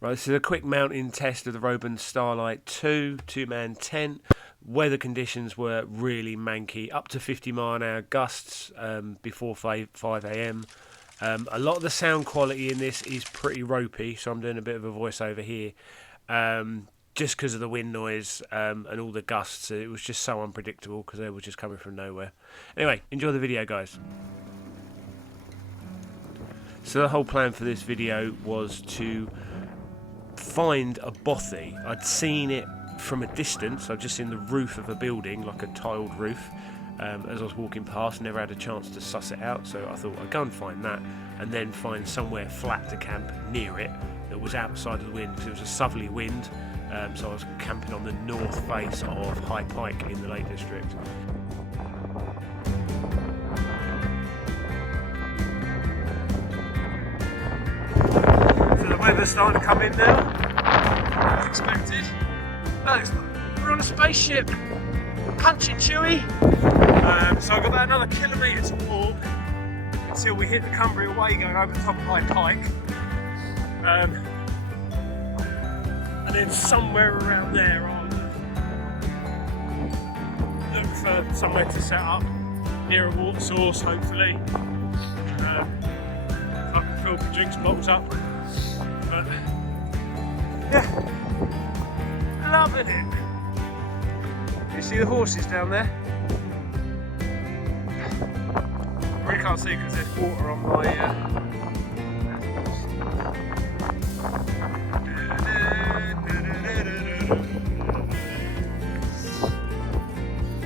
Right, this is a quick mounting test of the Robens Starlight 2-man tent. Weather conditions were really manky, up to 50-mile-an-hour gusts before 5 a.m. A lot of the sound quality in this is pretty ropey, so I'm doing a bit of a voiceover here. Just because of the wind noise and all the gusts, it was just so unpredictable because they were just coming from nowhere. Anyway, enjoy the video, guys. So the whole plan for this video was to find a bothy. I'd seen it from a distance. I'd just seen the roof of a building, like a tiled roof, as I was walking past. Never had a chance to suss it out, so I thought I'd go and find that, and then find somewhere flat to camp near it that was outside of the wind, because it was a southerly wind. So I was camping on the north face of High Pike in the Lake District. So the weather's starting to come in now, as expected. Look, we're on a spaceship, punchy chewy. So I've got about another kilometre to walk until we hit the Cumbria Way going over the top of High Pike. And then somewhere around there I'll look for somewhere to set up near a water source, hopefully. I can fill the drinks bottles up. But yeah, loving it. You see the horses down there? I really can't see because there's water on my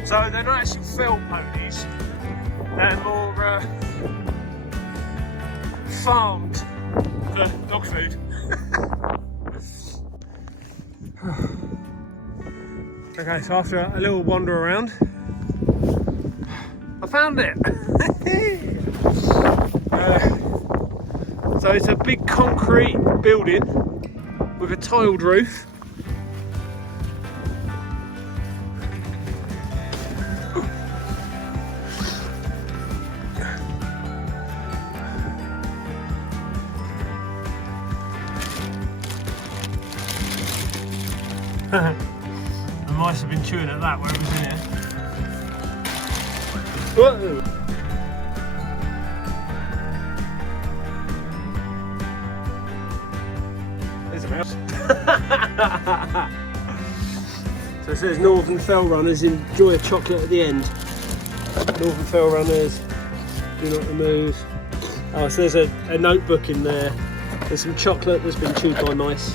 So they're not actually fell ponies, they're more farmed for dog food. Okay, so after a little wander around, I found it. So it's a big concrete building with a tiled roof. The mice have been chewing at that where it was in here. Whoa. There's a mouse. So it says Northern Fell Runners enjoy a chocolate at the end. Northern Fell Runners do not remove. Oh, so there's a notebook in there. There's some chocolate that's been chewed by mice.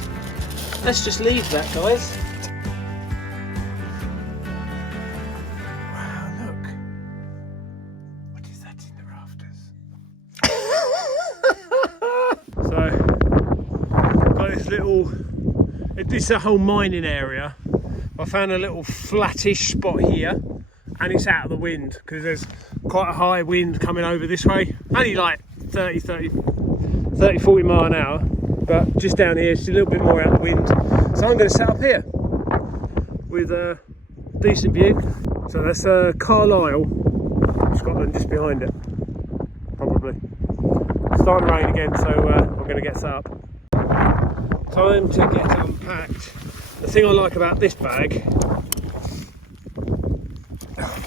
Let's just leave that, guys. Wow, look. What is that in the rafters? So, got this little, this is a whole mining area. I found a little flattish spot here, and it's out of the wind because there's quite a high wind coming over this way. Only like 30, 40 mile an hour. But just down here, it's a little bit more out of the wind. So I'm going to set up here with a decent view. So that's Carlisle, Scotland, just behind it, probably. It's starting to rain again, so I'm going to get set up. Time to get unpacked. The thing I like about this bag,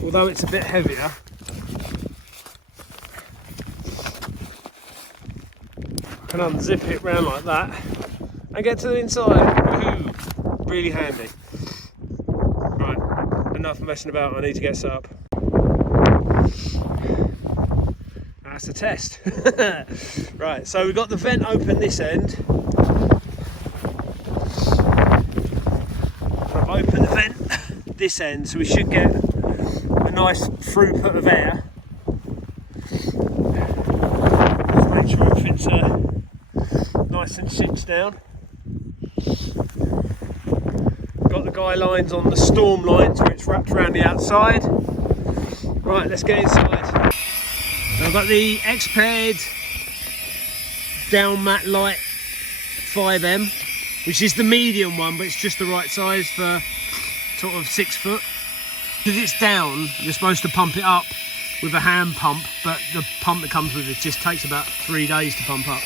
although it's a bit heavier, can unzip it round like that and get to the inside. Woohoo! Really handy. Right, enough messing about, I need to get set up. That's a test. Right, so we've got the vent open this end. I've opened the vent this end, so we should get a nice throughput of air. Just make sure everything's nice and sits down. Got the guy lines on the storm lines where it's wrapped around the outside. Right, let's get inside. So I've got the X-Paired down mat light 5M, which is the medium one, but it's just the right size for sort of 6 foot. Because it's down, you're supposed to pump it up with a hand pump, but the pump that comes with it just takes about 3 days to pump up.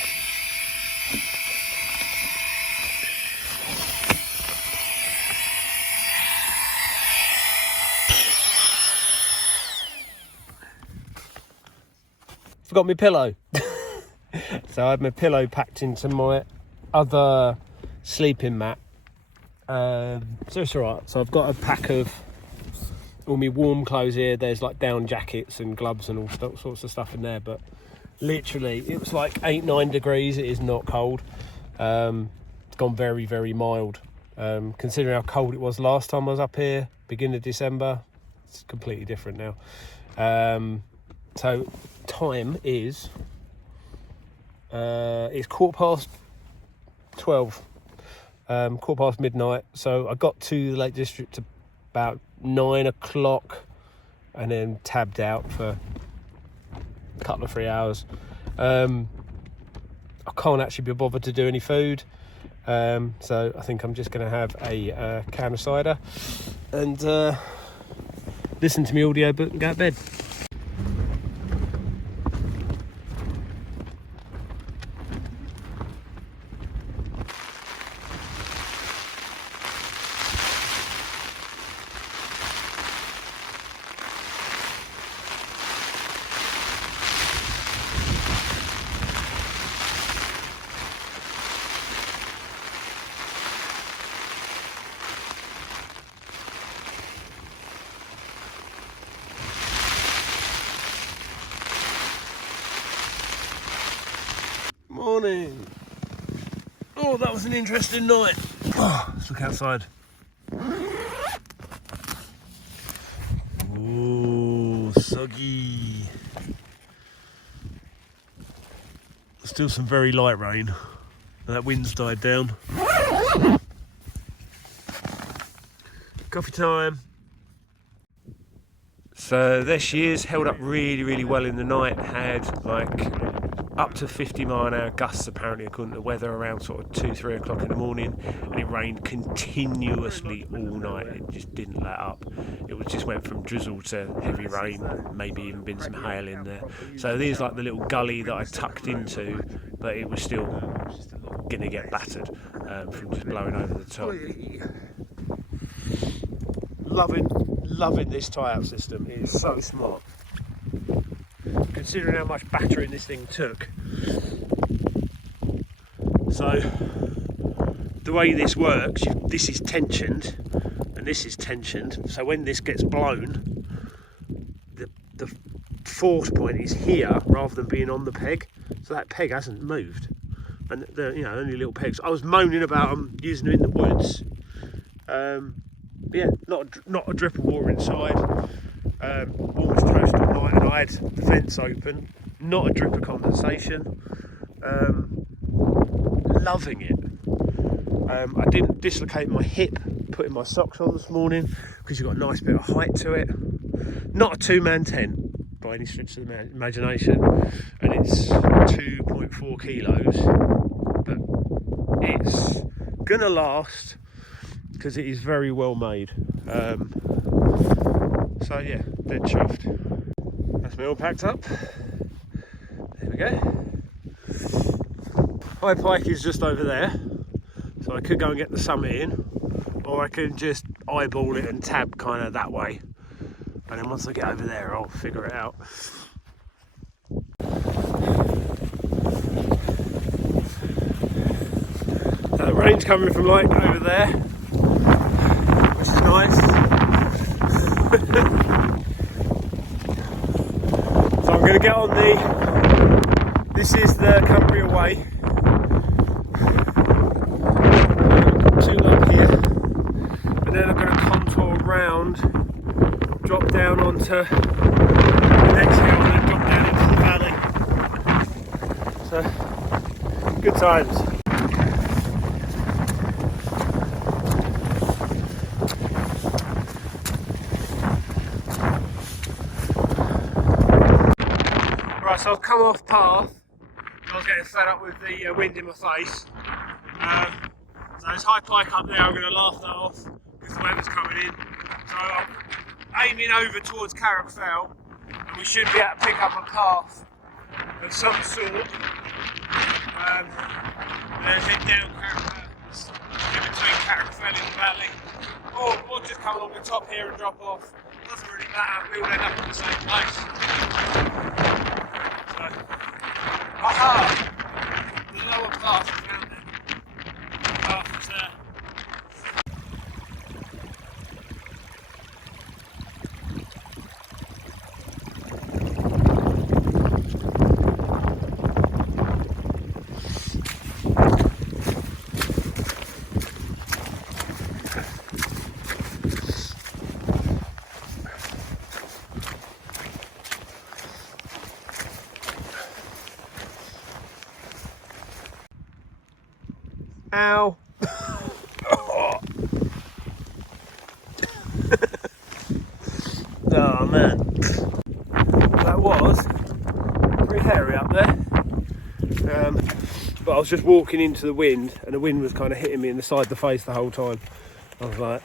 forgot my pillow. So I had my pillow packed into my other sleeping mat. So it's alright. So I've got a pack of all my warm clothes here. There's like down jackets and gloves and all sorts of stuff in there, but literally it was like 8-9 degrees. It is not cold. It's gone very, very mild. Considering how cold it was last time I was up here, beginning of December, it's completely different now. So time is it's 12:15, quarter past midnight. So I got to the Lake District about 9 o'clock and then tabbed out for a couple of 3 hours. I can't actually be bothered to do any food, so I think I'm just going to have a can of cider and listen to my audiobook and go to bed. Morning. Oh, that was an interesting night. Oh, let's look outside. Oh, soggy. Still some very light rain. That wind's died down. Coffee time. So there she is, held up really, really well in the night. Had like up to 50-mile-an-hour gusts apparently according to the weather around sort of 2-3 o'clock in the morning, and it rained continuously all night. It just didn't let up. It just went from drizzle to heavy rain, maybe even been some hail in there. So there's like the little gully that I tucked into, but it was still gonna get battered from just blowing over the top. Loving this tie-out system. It is so smart, considering how much battering this thing took. So the way this works, this is tensioned and this is tensioned, so when this gets blown, the force point is here rather than being on the peg, so that peg hasn't moved, and only little pegs. I was moaning about them using them in the woods, but yeah, not a drip of water inside. Warm as toast all night, and I had the vents open, not a drip of condensation. Loving it. I didn't dislocate my hip putting my socks on this morning because you've got a nice bit of height to it. Not a two-man tent by any stretch of the imagination, and it's 2.4 kilos, but it's gonna last because it is very well made. So yeah, dead chuffed. That's me all packed up. There we go. High Pike is just over there, so I could go and get the summit in, or I could just eyeball it and tab kind of that way, and then once I get over there I'll figure it out. The rain's coming from like over there, which is nice. So I'm going to get on this is the Cumbria Way, two up here, and then I'm going to contour round, drop down onto the next hill and then drop down into the valley. So, good times. So I've come off path, I was getting fed up with the wind in my face. So there's High Pike up there, I'm going to laugh that off because the weather's coming in. So I'm aiming over towards Carrick Fell, and we should be able to pick up a path of some sort. And then head down Carrick Fell, in between Carrick Fell and the valley. Or just come along the top here and drop off. Doesn't really matter, we all end up in the same place. So aha! The lower path I found it. The path was there. Ow. Oh man. That was pretty hairy up there. But I was just walking into the wind and the wind was kind of hitting me in the side of the face the whole time. I was like,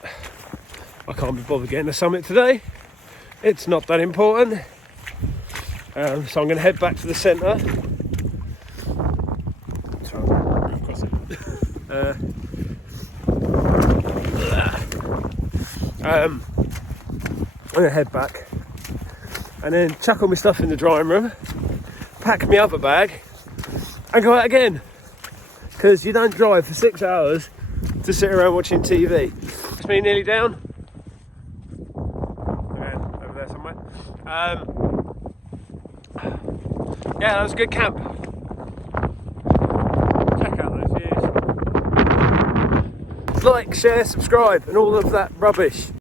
I can't be bothered getting the summit today. It's not that important. So I'm going to head back to the centre. I'm going to head back and then chuck all my stuff in the drying room, pack my other bag and go out again, because you don't drive for 6 hours to sit around watching TV. It's me nearly down. Okay, over there somewhere. Yeah, that was a good camp. Check out those views. Like, share, subscribe and all of that rubbish.